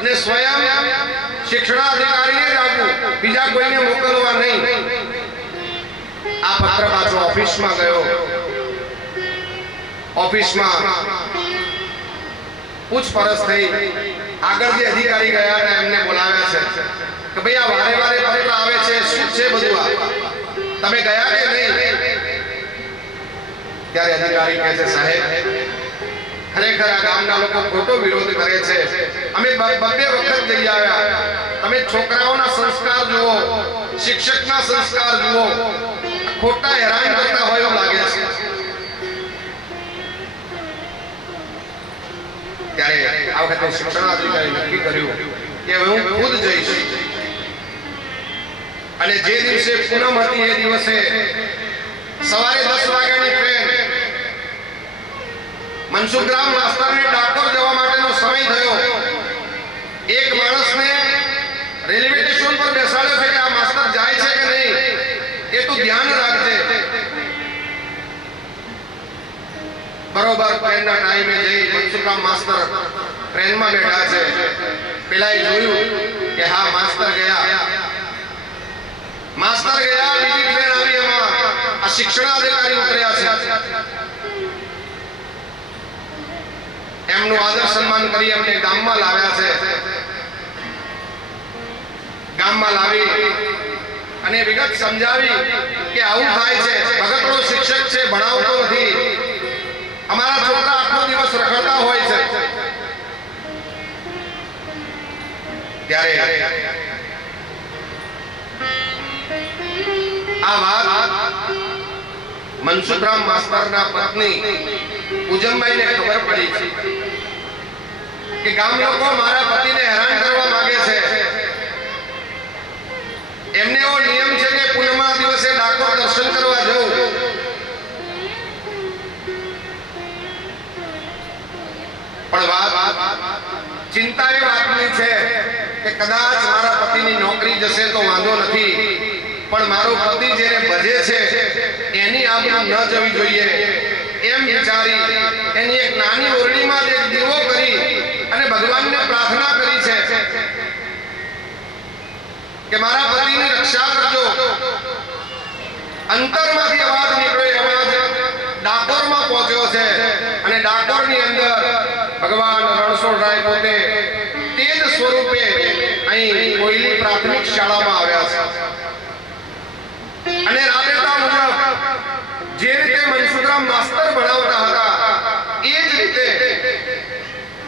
અને સ્વયં શિક્ષણાધિકારીને જ આપવું, બીજા કોઈને મોકલવા નહીં. આ પત્ર પાછો ઓફિસમાં ગયો. ઓફિસમાં પૂછપરછ થઈ. આગળ જે અધિકારી ગયા હતા એમને બોલાવ્યા છે કે ભાઈ આ વારે વારે પત્ર આવે છે, શું છે બધું આ, તમે ગયા કે નહીં? ત્યારે અધિકારી કહે છે, સાહેબ ખરેખર આ ગામના લોકો ખોટો વિરોધ કરે છે. અમે બે વખત જઈ આવ્યા. તમે છોકરાઓના સંસ્કાર જુઓ, શિક્ષકના સંસ્કાર જુઓ, ખોટા હેરાન કરતા હોય એવું લાગે છે. ત્યારે આ વખતે શિક્ષણાધિકારી નક્કી કર્યું કે હું ખુદ જઈશ. અને જે દિવસે પૂનમ હતી એ દિવસે સવારે 10 વાગ્યાની ટ્રેન મનસુખરામ માસ્તરને ડાકોર જવા માટેનો સમય થયો. એક માણસને રેલવે સ્ટેશન પર બેસાડ્યો છે કે આ માસ્તર જાય છે કે નહીં એ તું ધ્યાન રાખજે. બરોબર ટ્રેનના ટાઈમે જઈ મનસુખરામ માસ્તર ટ્રેનમાં બેઠા છે. પેલાએ જોયું કે હા માસ્તર ગયા. માસ્તર ગયા, બીજી ટ્રેન આવી, એમાં આ શિક્ષણાધિકારી ઉતર્યા છે. એમનું આદર સન્માન કરી એમને ગામમાં લાવ્યા છે. ગામમાં લાવી અને વિગત સમજાવી કે આવું થાય છે, ભગતનો શિક્ષક છે, ભણાવતો નથી, અમારા છોકરા આખો દિવસ રખડતા હોય છે. ત્યારે આ વાત મનસુખરામ માસ્તરના પત્ની ઉજમભાઈને ખબર પડી છે કે ગામ લોકો મારા પતિને હેરાન કરવા માંગે છે. એમને એવો નિયમ છે કે પૂનમના દિવસે ડાકોર દર્શન કરવા જવું. પણ વાત ચિંતા એ વાતની છે કે કદાચ મારા પતિની નોકરી જશે તો વાંધો નથી, પણ મારો પતિ જેને ભજે છે એની આબરૂ ન જવી જોઈએ એમ વિચારી એની એક નાની ઓરડીમાં એક દીવો કરી અને ભગવાનને પ્રાર્થના કરી છે કે મારા પતિની રક્ષા કરજો. અંતરમાંથી અવાજ નીકળ્યો, અવાજ ડાકોરમાં પહોંચ્યો છે અને ડાકોરની અંદર ભગવાન રણછોડરાય પોતે તેજ સ્વરૂપે અહીં કોઈલી પ્રાથમિક શાળામાં આવ્યા છે. અને રાબેતા મુજબ જે રીતે મનસુખરામ માસ્તર ભણાવતા હતા એ જ રીતે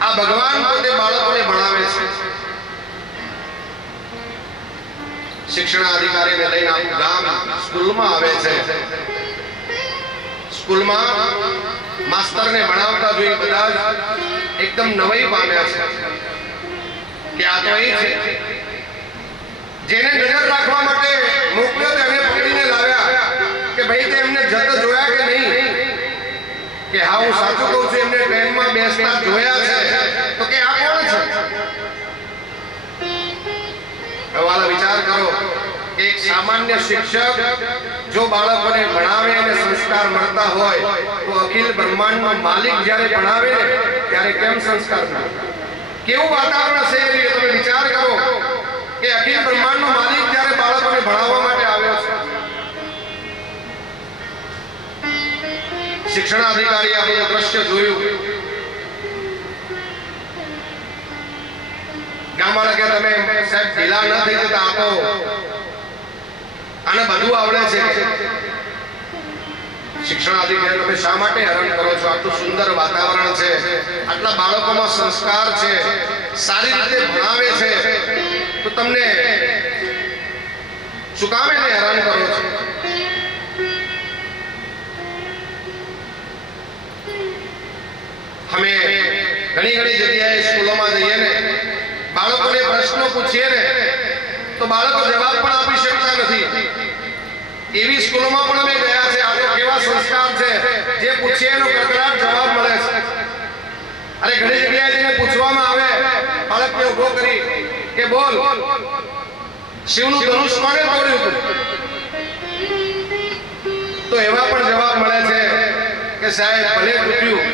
આ ભગવાન પોતે બાળકોને ભણાવે છે. શિક્ષણાધિકારીને લઈને આખું ગામ સ્કૂલમાં આવે છે. સ્કૂલમાં માસ્તરને ભણાવતા જોઈ બધા એકદમ નવાઈ પામ્યા છે કે આ તો એ છે જેને નજર રાખવા માટે મોકલ્યો તેને પકડીને લાવ્યા કે ભાઈ તે એમને જત જોયા કે નહીં? કે હા હું સાચું કહું છું, એમને ટ્રેનમાં બેસતા જોયા છે. તો કે આ કોણ છે? વાલા વિચાર કરો કે એક સામાન્ય શિક્ષક જો બાળકોને ભણાવે અને સંસ્કાર મળતા હોય તો અખિલ બ્રહ્માંડનો માલિક જ્યારે ભણાવે ત્યારે કેમ સંસ્કાર મળે? કેવું વાતાવરણ છે? તમે વિચાર કરો કે અખિલ બ્રહ્માંડનો માલિક જ્યારે બાળકોને ભણાવવા માટે આવ્યો છે. શિક્ષણાધિકારી આ બધું દ્રશ્ય જોયું. ગામવાળા કે તમે સાહેબ ઢીલા ન થઈ જતા, આ તો આને બધું આવડે છે. શિક્ષણાધિકારી તમે શા માટે હેરાન કરો છો? આટલું સુંદર વાતાવરણ છે, આટલા બાળકોમાં સંસ્કાર છે, સારી રીતે ભણાવે છે, તો તમને શું કામ એને હેરાન કરો છો? અમે ઘણી જગ્યાએ સ્કૂલોમાં જઈએ ને, બાળકોને પ્રશ્નો પૂછીએ ને તો બાળકો જવાબ પણ આપી શકતા નથી. એવી સ્કૂલોમાં પણ અમે ગયા છે. આ તો કેવા સંસ્કાર છે, જે પૂછીએ એનો કડકડાટ જવાબ મળે છે. અરે ઘણી જગ્યાએ જેને પૂછવામાં આવે બાળકને ઉભો કરી કે બોલ શિવનું ધનુષ કોણે તોડ્યું હતું? તો એવા પણ જવાબ મળે છે કે સાહેબ ભલે તૂટ્યું,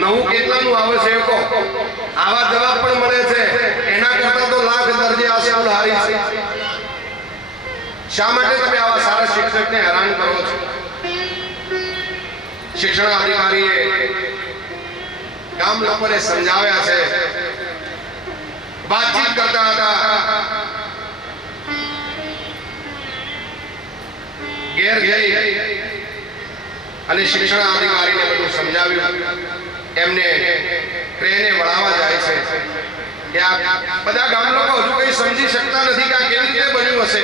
નવું કેટલાનું આવે છે? આવા જવાબ પણ મળે છે. એના દરજે આ સ્કૂલ હારી છે? શા માટે તમે આવા સારા શિક્ષકને હેરાન કરો છો? શિક્ષણ અધિકારીએ ગામ લોકોને સમજાવ્યા છે, વાતચીત કરતા હતા, ઘેર જઈ અને શિક્ષણ અધિકારીને બધું સમજાવ્યું. એમને ટ્રેને વળાવવા જાય છે કે આ બધા ગામ લોકો હજુ કઈ સમજી શકતા નથી કે આ કેવી રીતે બન્યું હશે.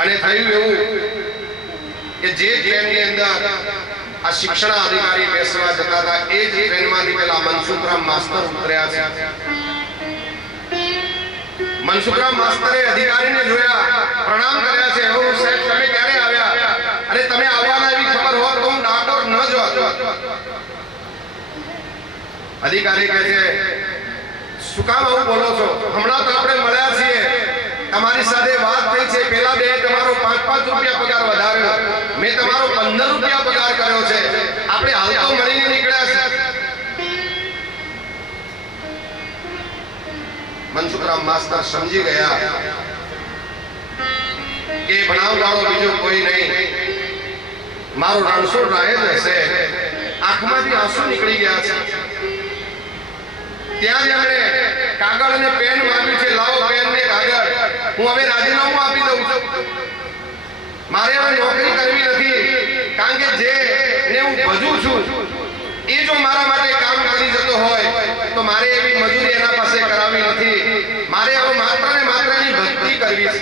અને થયું એવું કે જે ટ્રેનની અંદર આ શિક્ષણ અધિકારી બેસવા જતા હતા એ જ ટ્રેનમાંથી પેલા મનસુખરામ માસ્ટર ઉતર્યા છે. મનસુખરામ માસ્તરે અધિકારીને જોયા, પ્રણામ કર્યા છે. એવું સાહેબ તમે ક્યારે આવ્યા? અને તમે આવવાના એવી ખબર હોત તો હું ડાકોર ન જોત. અધિકારી કહે છે, શું કામ આવું બોલો છો? હમણાં તો આપણે મળ્યા છીએ, તમારી સાથે વાત થઈ છે. પેલા બે તમારો 5-5 રૂપિયા પગાર વધાર્યો, મેં તમારો 15 રૂપિયા પગાર કર્યો છે. આપણે હાલ તો મળીને નીકળ્યા છે. મનસુખરામ માસ્ટર સમજી ગયા કે ભણાવવાળો બીજો કોઈ નહીં, મારો રણછોડ રાય જ હશે. આંખમાંથી આંસુ નીકળી ગયા છે. ત્યાં જ એમણે કાગળ અને પેન માંગ્યું છે. લાવો પેન ને કાગળ, હું હવે રાજીનામું આપી દઉં છું. મારે હવે નોકરી કરવી નથી, કારણ કે જે ને હું ભજું છું એ જો મારા માટે કામ કરી જતો હોય તો મારે એવી મજૂરી એના પાસે કરાવી નથી. મારે હવે માત્ર ને માત્ર એની ભક્તિ કરવી છે.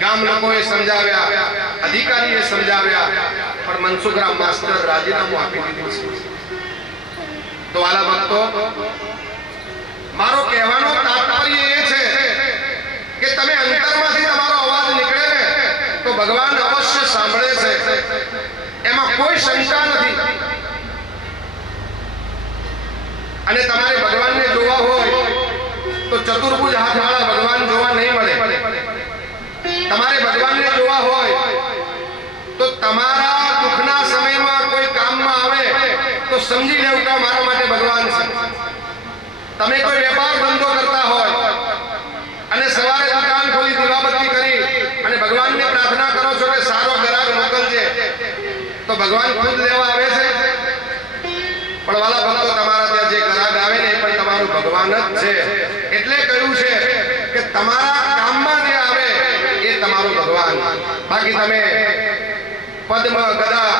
ગામ લોકોએ સમજાવ્યા, અધિકારીએ સમજાવ્યા, પણ મનસુખરામ માસ્ટર રાજીનામું આપી દીધું છે. તો વાલા ભક્તો, મારો કહેવાનો તાત્પર્ય એ છે કે તમે અંતરમાંથી તમારો અવાજ નીકળે ને તો ભગવાન અવશ્ય સાંભળે છે, એમાં કોઈ શંકા નથી. અને તમારે ભગવાનને જોવા હોય તો ચતુર્ભુજ હાથવાળા ભગવાન જોવા નહીં મળે. તમારે ભગવાનને જોવા હોય તો તમારા દુઃખના સમયમાં કોઈ કામમાં આવે તો સમજી લેવું કે મારા માટે ભગવાન છે. તમે કોઈ વેપાર ધંધો કરતા હોય અને સવારે દુકાન ખોલી દીવાબત્તી કરી અને ભગવાનને પ્રાર્થના કરો છો કે સારો ગ્રાહક મોકલજે, તો ભગવાન ખુદ લેવા આવે છે. પણ વાલા ભક્તો, તમારા ત્યાં જે ગ્રાહક આવે ને એ પણ તમારું ભગવાન જ છે. એટલે કહ્યું છે કે તમારા કામમાં જે આવે એ તમારું ભગવાન. બાકી તમે પદ્મ ગદા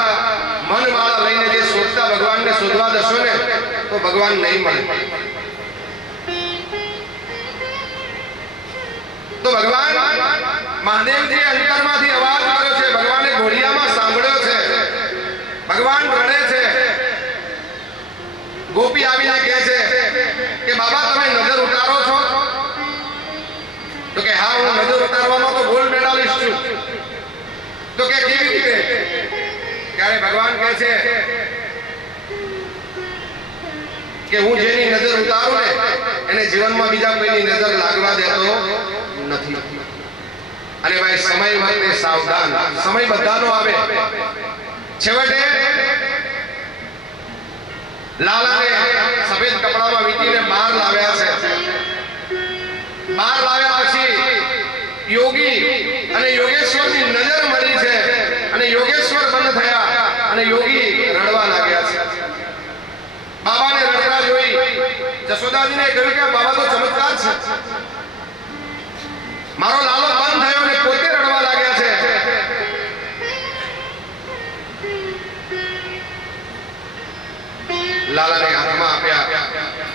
મનવાળા લઈને જે શોધતા ભગવાનને શોધવા જશો ને તો ભગવાન નહીં મળે. તો ભગવાન મહાદેવજી અંતરમાંથી અવાજ કર્યો છે, ભગવાને ઘોડિયામાં સાંભળ્યો છે, ભગવાન રડે છે. ગોપી આવીને કહે છે કે બાબા તમે નજર ઉતારો છો? તો કે હા, હું નજર ઉતારવામાં તો ગોલ્ડ મેડાલિસ્ટ છું. તો કે કેવી રીતે? ત્યારે ભગવાન કહે છે કે હું જેની નજર ઉતારું ને એને જીવનમાં બીજા કોઈની નજર લાગવા દેતો નથી. અને ભાઈ, સમય માટે સાવધાન. સમય બધાનો આવે. છેવટે લાલાને સફેદ કપડામાં વીંટીને બહાર લાવ્યા છે. બહાર લાવ્યા પછી યોગી અને યોગેશ્વરની નજર મળી છે અને યોગેશ્વર બંધ થયા અને યોગી રડવા લાગ્યા છે. બાબાને રડતા જોઈ જશોદાજીને કહ્યું કે બાબા તો ચમત્કાર છે, મારો લાલો બંધ થયો ને પોતે રડવા લાગ્યા છે. લાલાને હાથમાં આપ્યા.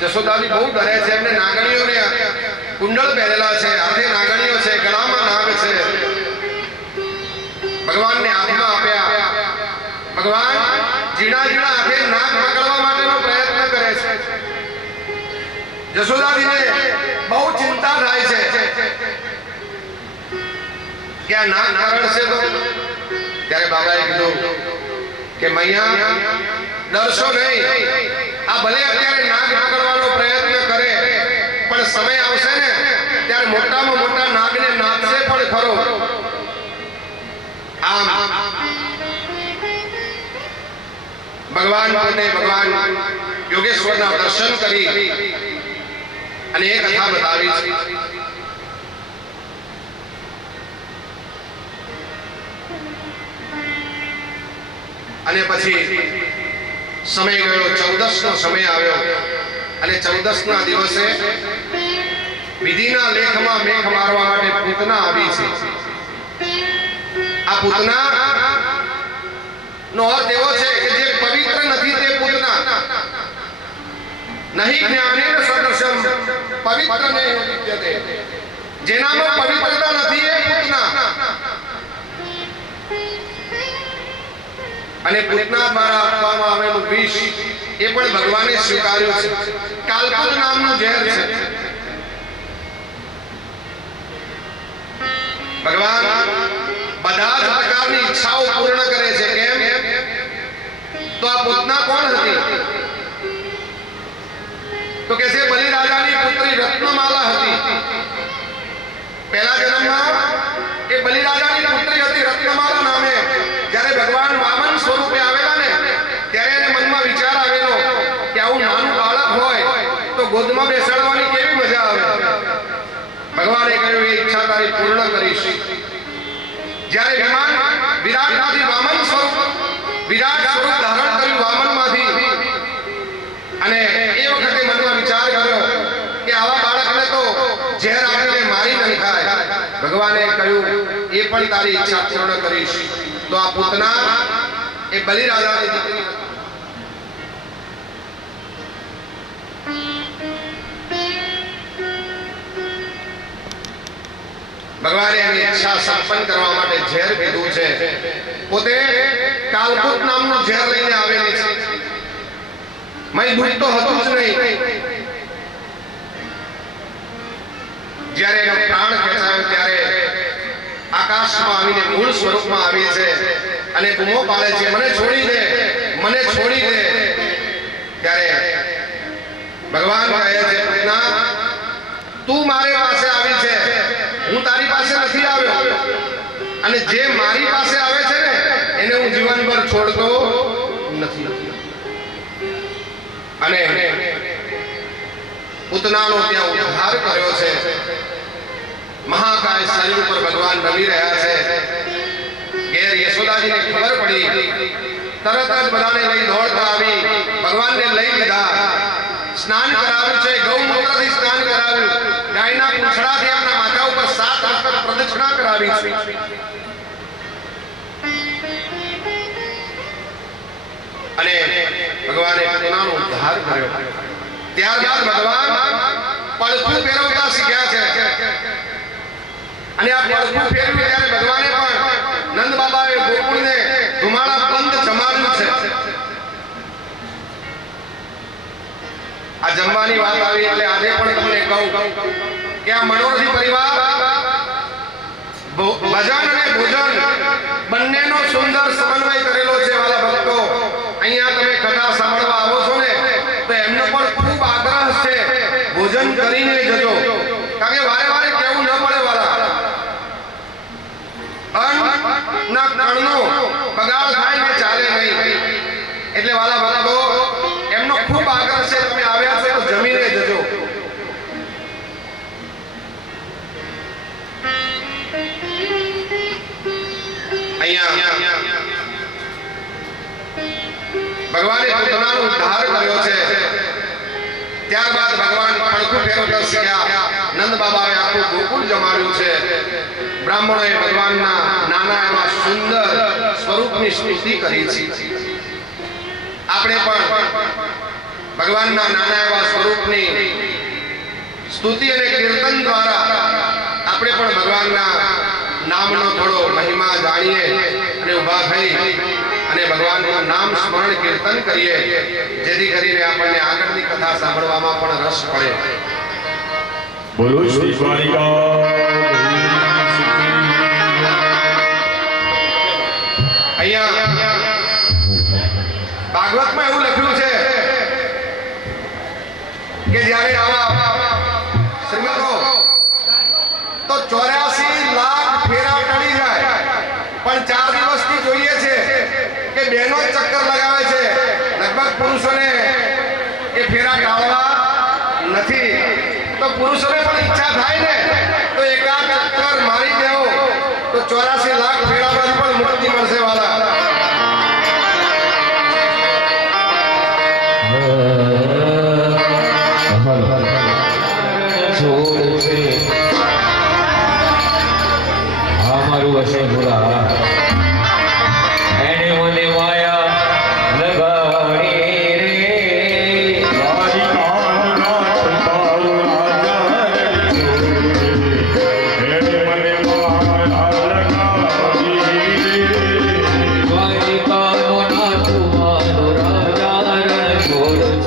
જશોદાજી બહુ ડરે છે. એમને નાગણીઓને કુંડળ પહેરેલા છે, હાથે નાગણીઓ છે, ગળામાં નાગ છે. ભગવાનને હાથમાં આપ્યા. ભગવાન ઝીણા ઝીણા હાથે નાગ પકડવા માટેનો પ્રયત્ન કરે છે. જશોદાજીને બહુ ચિંતા થાય છે કે આ નાગ કરડશે તો. ત્યારે બાબાએ કીધું કે મૈયા ડરશો નહીં, આ ભલે અત્યારે નાગ પકડવાનો પ્રયત્ન કરે પણ સમય આવશે ને ત્યારે મોટામાં મોટા નાગને નાથશે પણ ખરો. આમ ભગવાન યોગેશ્વરના દર્શન કરી અને એ કથા બતાવી છે. અને પછી સમય ગયો, 14નો સમય આવ્યો અને 14ના દિવસે વિધિના લેખમાં મેઘ મારવા માટે પૂતના આવી છે. આ પૂતના નો અર્થ એવો છે કે જે પવિત્ર નથી તે પૂતના. નહીં જ્ઞાનેન સદૃશમ પવિત્રને વિદ્યતે. જેનામાં પવિત્રતા નથી એ પૂતના. અને પૂતના દ્વારા આપવામાં આવેલું વિષ એ પણ ભગવાને સ્વીકાર્યું છે. કાલકૂટ નામનું ઝેર છે. ભગવાન બધા જ પ્રકારની ઈચ્છાઓ પૂર્ણ કરે છે. કેમ? તો આ પૂતના કોણ હતી? તો કે છે બલિરાજાની પુત્રી રત્નમાલા હતી. પહેલા જન્મમાં એ બલિરાજાની પુત્રી હતી રત્નમાલા નામે. જ્યારે ભગવાન વામન સ્વરૂપે આવેલા ને ત્યારે એને મનમાં વિચાર આવેલો કે આવું નાનું બાળક હોય તો ગોદમાં બેસાડવાની કેવી મજા આવે. ભગવાને કહ્યું એ ઈચ્છા તારી પૂર્ણ કરીશ. જ્યારે વિરાટમાંથી વામન સ્વરૂપ વિરાટ સ્વરૂપ ધારણ કર્યું વામનમાંથી, અને એ વખતે મનમાં વિચાર કર્યો કે આવા બાળકને તો ઝેર આપીને મારી ન ખાય. ભગવાને કહ્યું એ પણ તારી ઈચ્છા પૂર્ણ કરીશ. તો આ પૂતના એ બલિરાજાની દીકરી હતી. ભગવાને એની ઈચ્છા સંપન્ન કરવા માટે ઝેર પીધું છે. પોતે કાલકૂટ નામનું ઝેર લઈને આવેલી છે. મય દુઃખ તો હતું જ નહીં. જ્યારે એનો પ્રાણ ખેંચાયો ત્યારે આકાશમાં આવીને મૂળ સ્વરૂપમાં આવી છે અને બૂમો પાડે છે, મને છોડી દે, મને છોડી દે. ત્યારે ભગવાન કહે છે પૂતના, તું મારી પાસે આવી છે, હું તારી પાસે નથી આવ્યો. અને જે મારી પાસે આવે છે ને એને હું જીવનભર છોડતો નથી. અને પૂતનાનો ત્યાં ઉદ્ધાર કર્યો છે. મહાકાય શરીર ઉપર ભગવાન રમી રહ્યા છે. ઘેર યશોદાજીને ખબર પડી, તરત જ બધાને લઈ દોડતા આવી ભગવાનને લઈ લીધા. સ્નાન કરાવ્યું છે, ગૌમૂત્રથી સ્નાન કરાવ્યું, ગાયના પૂંછડાથી એમના માથા ઉપર 7 વખત પ્રદક્ષિણા કરાવી છે. અને ભગવાને પૂતનાનો ઉદ્ધાર કર્યો. ત્યારબાદ ભગવાન પડખું ફેરવતા શીખ્યા છે. અને આ પડખું ફેરવ્યું ત્યારે ભગવાને પણ નંદ બાબાએ ગોકુળને ધુમાડા બંધ જમાડ્યું છે. આ જમવાની વાત આવી એટલે આજે પણ તમને કહું કે આ મનોરથી પરિવાર ભજન અને ભોજન બંનેનો સુંદર સમન્વય કરેલો છે. વાલા ભક્તો, અહીંયા તમે કથા સાંભળવા આવો છો ને તો એમનો પણ ખૂબ આગ્રહ છે ભોજન કરીને જજો. કારણ કે વારે વારે કેવું ન પડે વાલા, અન્નના કણનો બગાડ થાય કે ચાલે નહીં. એટલે વાલા ભક્તો, એમનો ખૂબ આગ્રહ છે તમે આવ્યા છો તો જમીને જજો. અહીંયા ભગવાને પૂતનાનો ઉદ્ધાર કર્યો છે. ત્યારબાદ ભગવાન પડખું ફેરવતા શીખ્યા. નંદ બાબાએ આખું ગોકુળ જમાડ્યું છે. બ્રાહ્મણોએ ભગવાનના નાના એવા સુંદર સ્વરૂપની સ્તુતિ કરી છે. આપણે પણ ભગવાનના નાના એવા સ્વરૂપની સ્તુતિ અને કીર્તન દ્વારા આપણે પણ ભગવાનના નામનો થોડો મહિમા જાણીએ અને ઊભા થઈ અને ભગવાનનું નામ સ્મરણ કીર્તન કરીએ, જેથી કરીને આપણને આગળની કથા સાંભળવામાં પણ રસ પડે. બોલો શ્રી દ્વારિકા. અહીંયા ભાગવતમાં એવું લખ્યું છે કે જ્યારે આવા શ્રીમતો તો 84 લાખ ફેરા ટળી જાય, પણ 4 દિવસથી જોઈએ છે કે બહેનો ચક્કર લગાવે છે. લગભગ પુરુષોને એ ફેરા ટાળવા નથી. તો પુરુષોને પણ ઈચ્છા થાય ને તો એકાદ ચક્કર મારી દેવો તો 84 લાખ ફેરામાંથી પણ મુક્તિ મળશે વાલા. મારું હશે ભૂલા એને મને માયા લગાડી રે દ્વારિકાના છતારો રાજા એને મને માયા લગાડી દ્વારિકાનો નાથ મારો રાજા રણ છોડ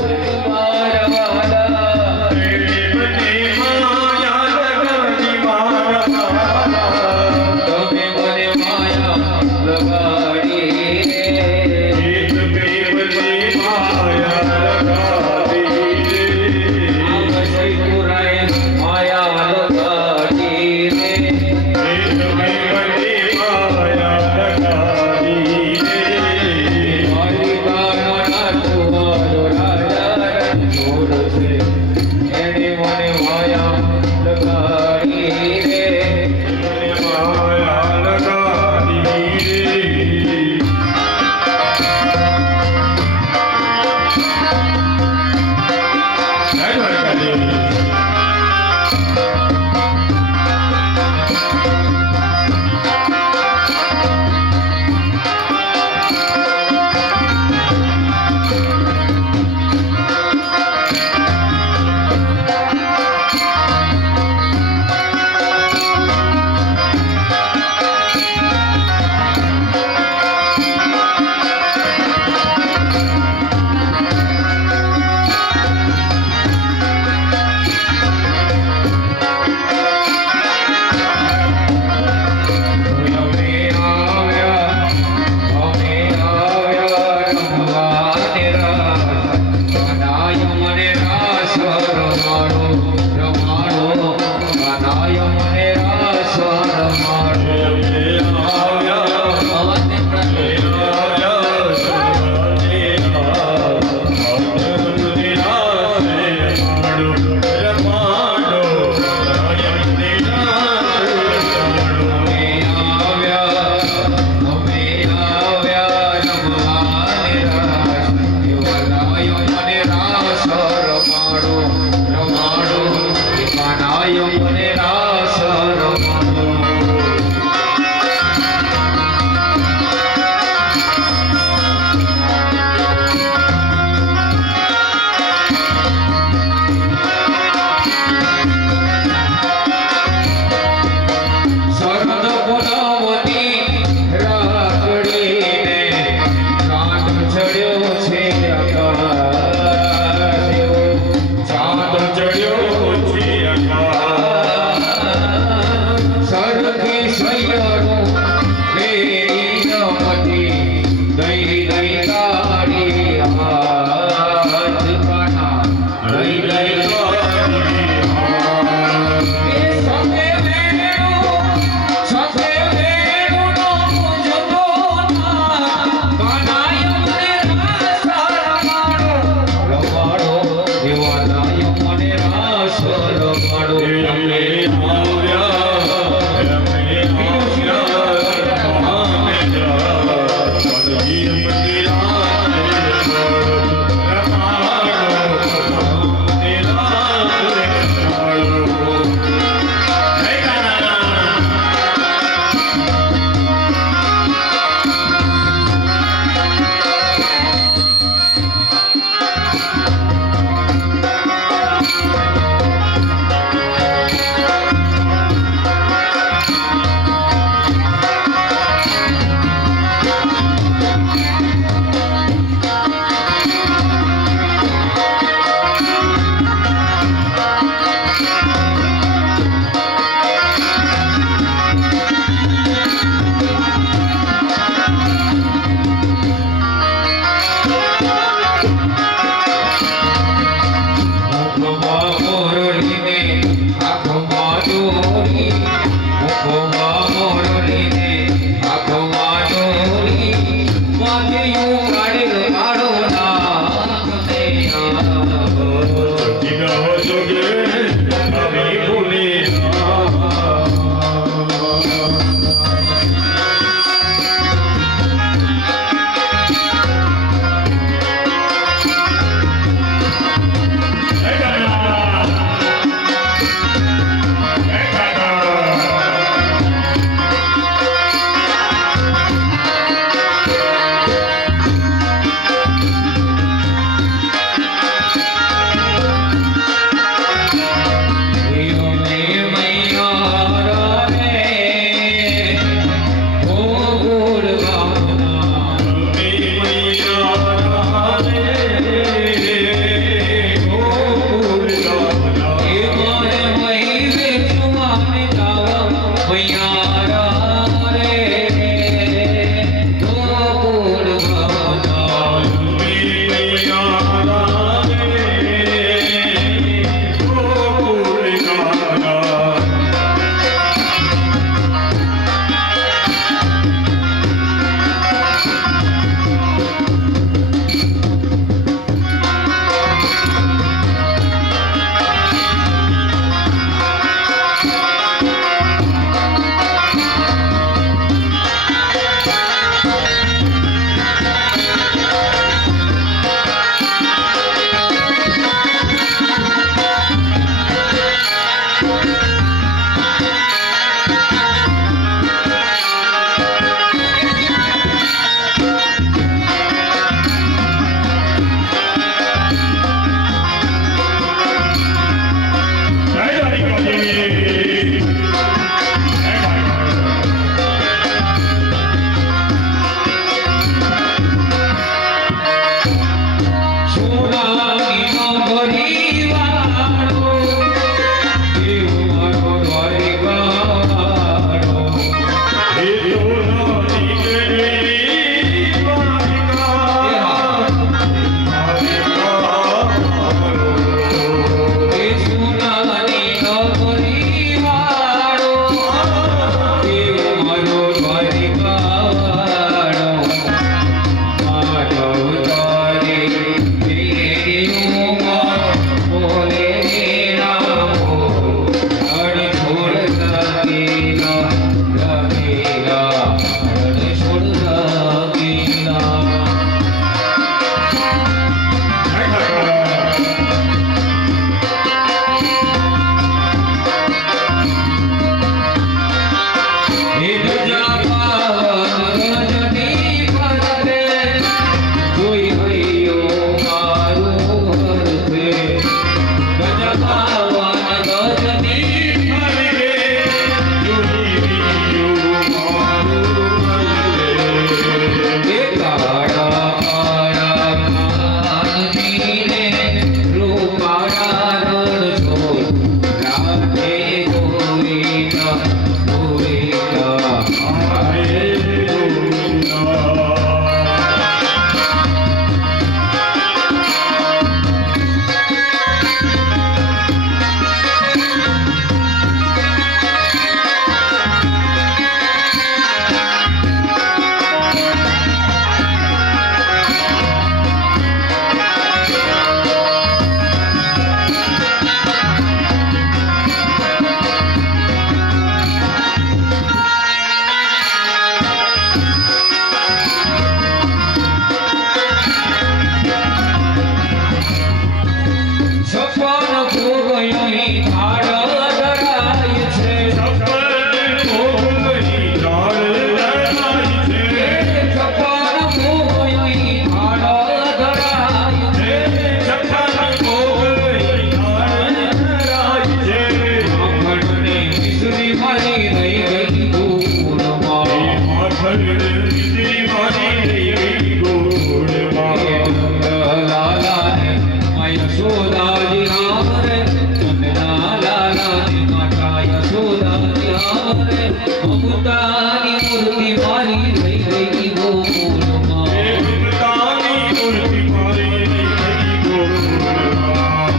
યશોદાજી રામ રે નંદના લાલાની માતા યશોદાજી રામ રે મમતાની મૂર્તિ મારી થઈ ગઈ ગોકુળમાં એ મમતાની મૂર્તિ મારી થઈ ગોકુળમાં.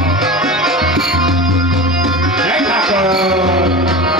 હે ઠાકર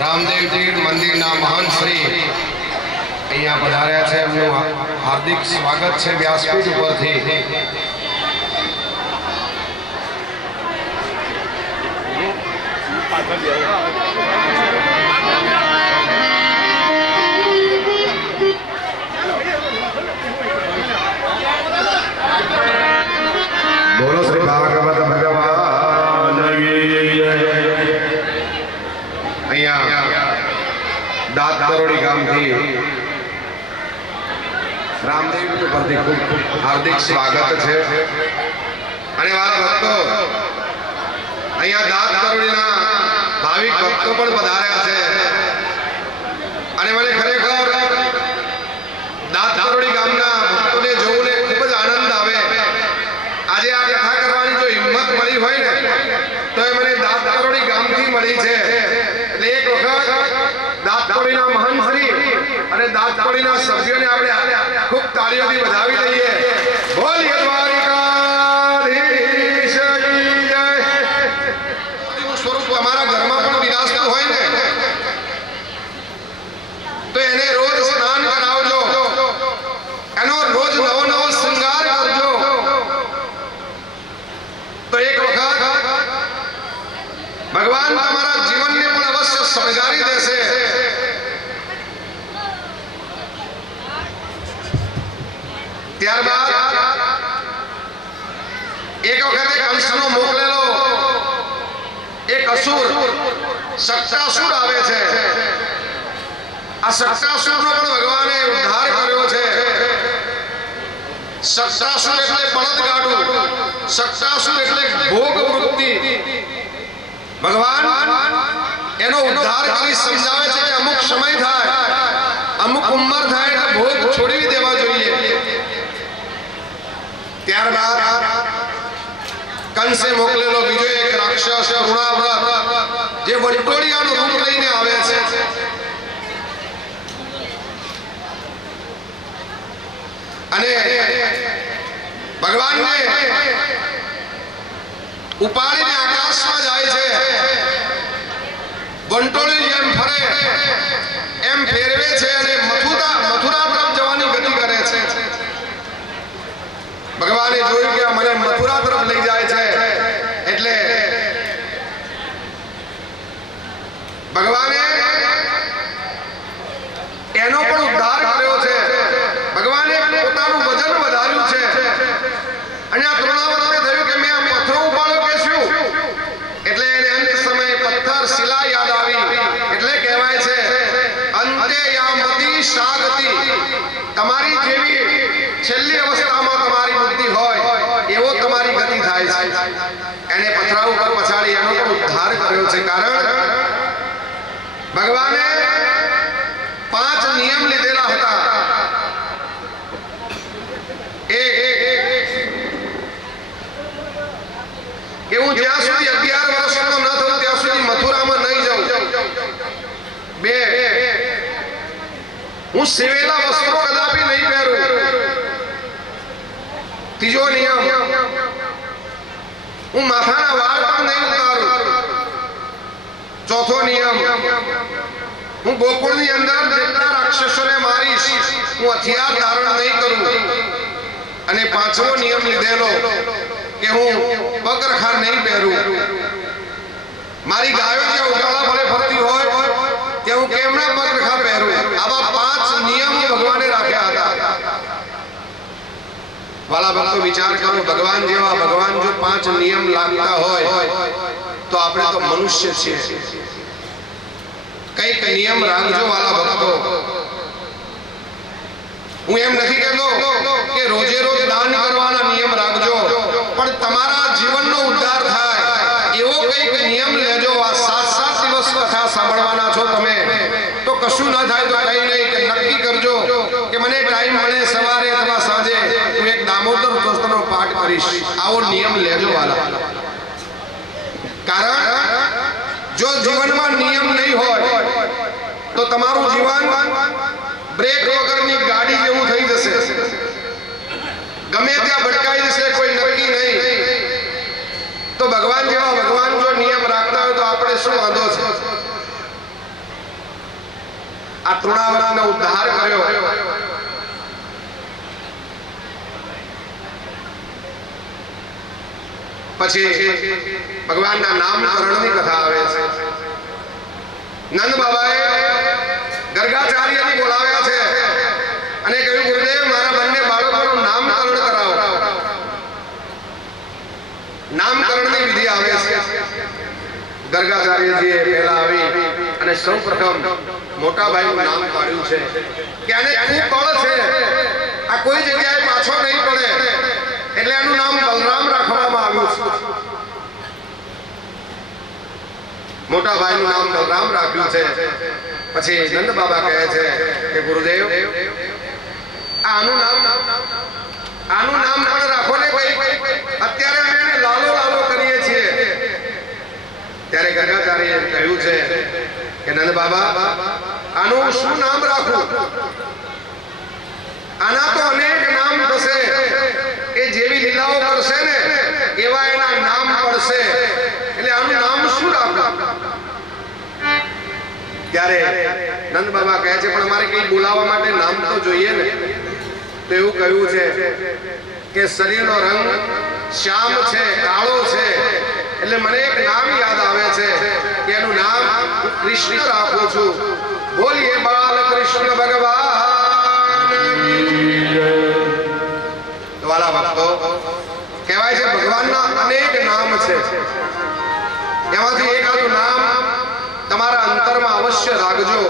રામદેવજી મંદિરના મહાન શ્રી અહીંયા પધાર્યા છે. એમનું હાર્દિક સ્વાગત છે વ્યાસપીઠ ઉપરથી. બોલો શ્રી ભાગવત ભગવાન. અહીંયા દાંત કરોડી ગામથી રામદેવ પરથી ખૂબ હાર્દિક સ્વાગત છે. અને મારા ભક્તો અહીંયા દાંત કરોડીના ભાવિક ભક્તો પણ પધાર્યા છે. અને મને ખરેખર દાંત કરોડી ગામના ભક્તોને જોઈને ખૂબ જ આનંદ આવે. આજે આ કથા કરવાની જો હિંમત મળી હોય ને તો એ મને દાંત કરોડી ગામથી મળી છે. એટલે એક વખત દાંત કરોડીના મહાન શ્રી અને દાંત કરોડીના સભ્યોને આપણે ખૂબ તાળીઓથી વધાવી દઈએ. બોલીએ દ્વારિકાધીશ કી જય. સ્વરૂપ તમારા ઘરમાં પણ બિરાજતું હોય ને તો એને રોજ સ્નાન કરાવજો, એનો રોજ નવો નવો શૃંગાર કરજો. તો એક વખત ભગવાન તમારા જીવનને પણ અવશ્ય શણગારી દેશે. ત્યારબાદ એક વખતે કંસનો મોકલેલો એક અસુર શક્તાસુર આવે છે. આ શક્તાસુરનો પણ ભગવાને ઉદ્ધાર કર્યો છે. શક્તાસુર એટલે બળદગાડું, શક્તાસુર એટલે ભોગ વૃત્તિ. ભગવાન એનો ઉદ્ધાર કરી સમજાવે છે કે અમુક સમય થાય, અમુક ઉંમર થાય એટલે ભોગ છોડી દેવા જોઈએ. ત્યારબાદ કંસે મોકલેલો બીજો એક રાક્ષસ ઋણાવ્રત જે વટોળિયાનું રૂપ લઈને આવે છે. અને ભગવાનને ઉપાડીને આકાશમાં જાય છે. વંટોળી જેમ ફરે એમ ફેરવે છે અને મથુરા તરફ જવાની ગતિ કરે છે. ભગવાને જોયું કે મને મથુરા તરફ લઈ જાય છે એટલે ભગવાને એનો પણ ઉદ્ધાર કર્યો છે. ભગવાને પોતાનું વજન વધાર્યું છે. અને આ તૃણાવર્તને થયું કે મેં આ પથ્થરો ઉપાડ્યો કે શું, એટલે એને અંત સમયે પથ્થર શિલા યાદ આવી. એટલે કહેવાય છે અંતે યામતી શાગતિ. તમારી જેવી છેલ્લી અવસ્થામાં તમારી બુદ્ધિ હોય એવો તમારી ગતિ થાય છે. એને પથરા ઉપર પછાડી એનો પણ ઉદ્ધાર કર્યો છે. કારણ ભગવાને 5 નિયમ લીધેલા હતા. કે હું જ્યાં સુધી 11 વર્ષનો ન થઉં ત્યાં સુધી મથુરામાં નહીં જાઉં. 2 હું સેવેલા વસ્ત્રો કદાપી નહીં પહેરું. 3જો નિયમ હું માથાના વાળ પણ નહીં ઉતારું. 4થો નિયમ હું ગોકુળની અંદર જેટલા રાક્ષસોને મારીશ હું હથિયાર ધારણ નહીં કરું. અને 5મો નિયમ લીધેલો કે હું પગરખાર નહીં પહેરું. મારી ગાયો જે ઉગાડા ભલે ફરતી હોય કે હું કેમ ના પગરખાર પહેરું. આવા 5 નિયમ ભગવાને રાખ્યા હતા. વાલા ભક્તો વિચાર કરો, ભગવાન જેવા ભગવાન જો 5 નિયમ લાગતા હોય તો આપણે તો મનુષ્ય છીએ. કઈક નિયમ રાખજો વાલા ભક્તો. હું એમ નથી કહેતો કે રોજે રોજ દાન કરવાના નિયમ રાખજો, પણ તમારા જીવનનો ઉદ્ધાર થાય એવો કઈક નિયમ લેજો. આ 7 દિવસ કથા સાંભળવાના છો તમે તો કશું ના થાય તો કઈ નહીં, કે નક્કી કરજો કે મને ટાઈમ મળે સવારે અથવા સાંજે હું એક દામોદર સ્તોત્રનો પાઠ કરીશ. આવો નિયમ લેજો વાલા. કારણ જો જીવનમાં નિયમ નહીં હોય તો તમારું જીવન બ્રેક વગરની ગાડી જેવું થઈ જશે. ગમે ત્યાં ભટકાઈ જશે, કોઈ નક્કી નહીં. તો ભગવાન જેવા ભગવાન જો નિયમ રાખતા હોય તો આપણે શું વાંધો છે? આ તૃણાવતનો ઉદ્ધાર કર્યો. પછી ભગવાનના નામકરણની કથા આવે છે. નંદ બાબાએ ગર્ગાચાર્યને બોલાવ્યા છે અને કહ્યું, ગુરુદેવ, મારા બંને બાળકોનું નામકરણ કરાવો. નામકરણની વિધિ આવે છે. ગર્ગાચાર્યજીએ પહેલા આવી અને સૌપ્રથમ મોટા ભાઈનું નામ પાડ્યું છે કે આને ખૂબ બળ છે, આ કોઈ જગ્યાએ પાછો નહીં પડે, એટલે આનું નામ બલરામ રાખવામાં આવ્યું છે. મોટા ભાઈનું નામ બલરામ રાખ્યું છે. પછી નંદ બાબા કહે છે કે ગુરુદેવ, આનું નામ પણ રાખો ને ભાઈ, અત્યારે અમે એને લાલો લાલો કરીએ છીએ. ત્યારે ગર્ગાચાર્યએ કહ્યું છે કે નંદ બાબા, આનું શું નામ રાખું? આના તો અનેક નામ થશે, એ જેવી લીલાઓ કરશે ને એવા એના નામ પડશે, એટલે આનું નામ શું રાખું? ત્યારે નંદ બાબા કહે છે, પણ અમારે કઈ બોલાવવા માટે નામ તો જોઈએ ને. તો એવું કહ્યું છે કે શરીરનો રંગ શ્યામ છે, કાળો છે, એટલે મને એક નામ યાદ આવે છે કે એનું નામ કૃષ્ણ રાખું છું. બોલીએ બાલકૃષ્ણ ભગવાન. વાલા ભક્તો, કહેવાય છે ભગવાનના અનેક નામ છે, એમાંથી એકાદું નામ તમારા અંતરમાં અવશ્ય રાખજો.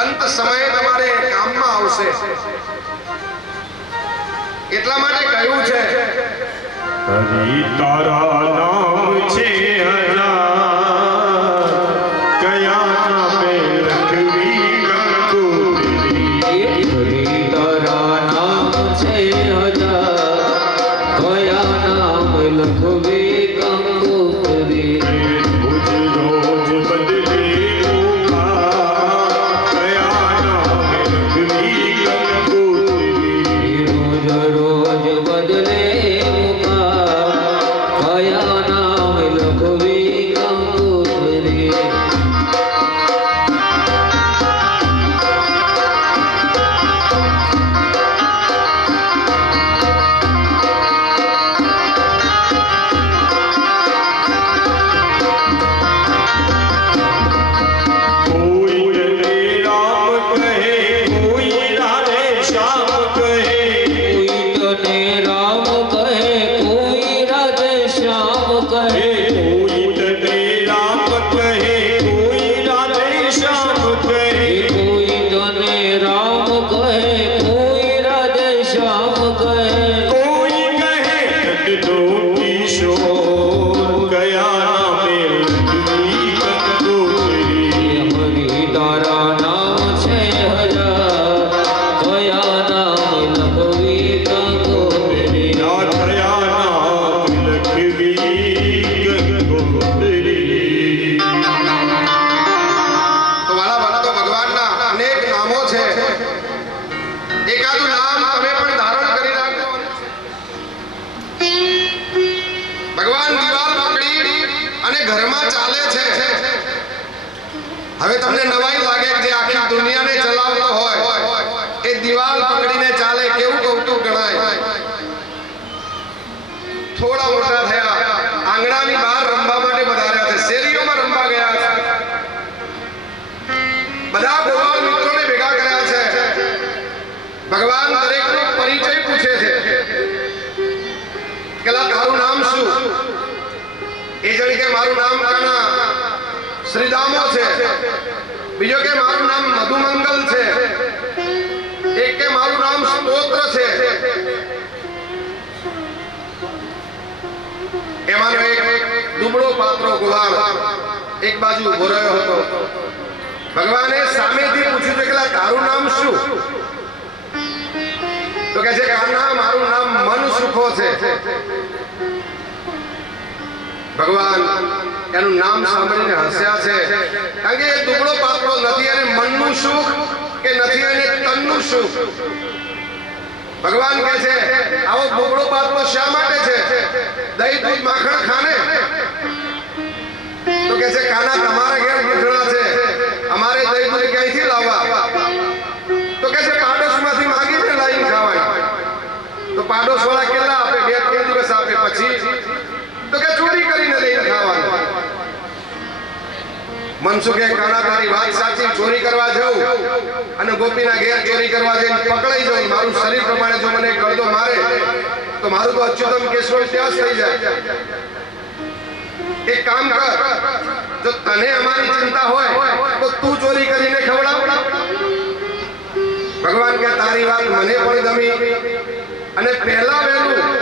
અંત સમયે તમારે કામમાં આવશે. એટલા માટે કહ્યું છે, હરિ તારા નામ છે હજાર, કયા નામે લખવી કંકોત્રી. હરિ તારા નામ છે હજાર, કયા નામ લખવી કંકોત્રી. રોજ રોજ બદલે ઓખા, કયા નામે લખવી કંકોત્રી. રોજ રોજ બદલે મુખા, કયા નામ લખવી કંકોત્રી. કોઈ તને રામ કહે, કોઈ રાધે શ્યામ કહે. કોઈ તને રામ કહે, કોઈ રાધે શ્યામ કહે. કોઈ તને રામ કહે, કોઈ રાધે શ્યામ કહે. કોઈ તને રામ કહે, કોઈ રાધે શ્યામ કહે. કોઈ કહે નંદનો કિશોર, કયા નામે લખવી કંકોત્રી. હરિ તારા નામ છે હજાર, કયા નામ લખવી કંકોત્રી. ના થયા નામ લખવી કંકોત્રી. તો વાલા ભક્તો, ભગવાનના અનેક નામો છે. એકાદું નામ તમે પણ ધારણ કરી રાખજો. ભગવાન દિવાલ પકડી અને ઘરમાં ચાલે છે. હવે તમને નવાઈ લાગે કે જે આખી દુનિયાને ચલાવતો હોય એ દિવાલ પકડીને ચાલે, કેવું કૌતુક ગણાય. થોડા મોટા થયા, આંગણાની બહાર રમવા માટે પધાર્યા છે, શેરીઓમાં રમવા ગયા છે. બધા ગોવાળ મિત્રોને ભેગા કર્યા છે. ભગવાન દરેકનો પરિચય પૂછે છે કે લા, તારું નામ શું? એ જણ કે મારું નામ કાના શ્રીદામો છે, બીજો કે મારું નામ મધુમંગલ છે, એક કે મારું નામ સ્તોત્ર છે. એમાંનો એક દુબળો પાતળો ગોવાળ એક બાજુ ઉભો રહ્યો હતો. ભગવાને સામેથી પૂછ્યું છે કે લા, તારું નામ શું? તો કહે છે, કાના, મારું નામ મન સુખો છે. ભગવાન એનું નામ સાંભળીને હસ્યા છે, કારણ કે એ દુબળો પાતળો નથી, અને મનનું સુખ કે નથી એને તનનું સુખ. ભગવાન કહે છે, આવો દુબળો પાતળો શા માટે છે? દહીં દૂધ માખણ ખાને? તો કહે છે, કાના, તમારા ઘેર ગૂંઠણા છે, અમારે દહીં દૂધ ક્યાંયથી લાવવા? મનસુખે કાના તારી વાત સાચી, ચોરી કરવા જાઉં અને ગોપીના ઘેર ચોરી કરવા જઈને પકડાઈ જાઉં, મારું શરીર પ્રમાણે જો મને ગળદો મારે તો મારું તો અચ્યુતમ કેશવ ત્યાસ થઈ જાય. એક કામ કર, જો તને અમારી ચિંતા હોય તો તું ચોરી કરીને ખવડાવ. ભગવાન કે તારી વાત મને પણ ગમી અને પહેલા વહેલું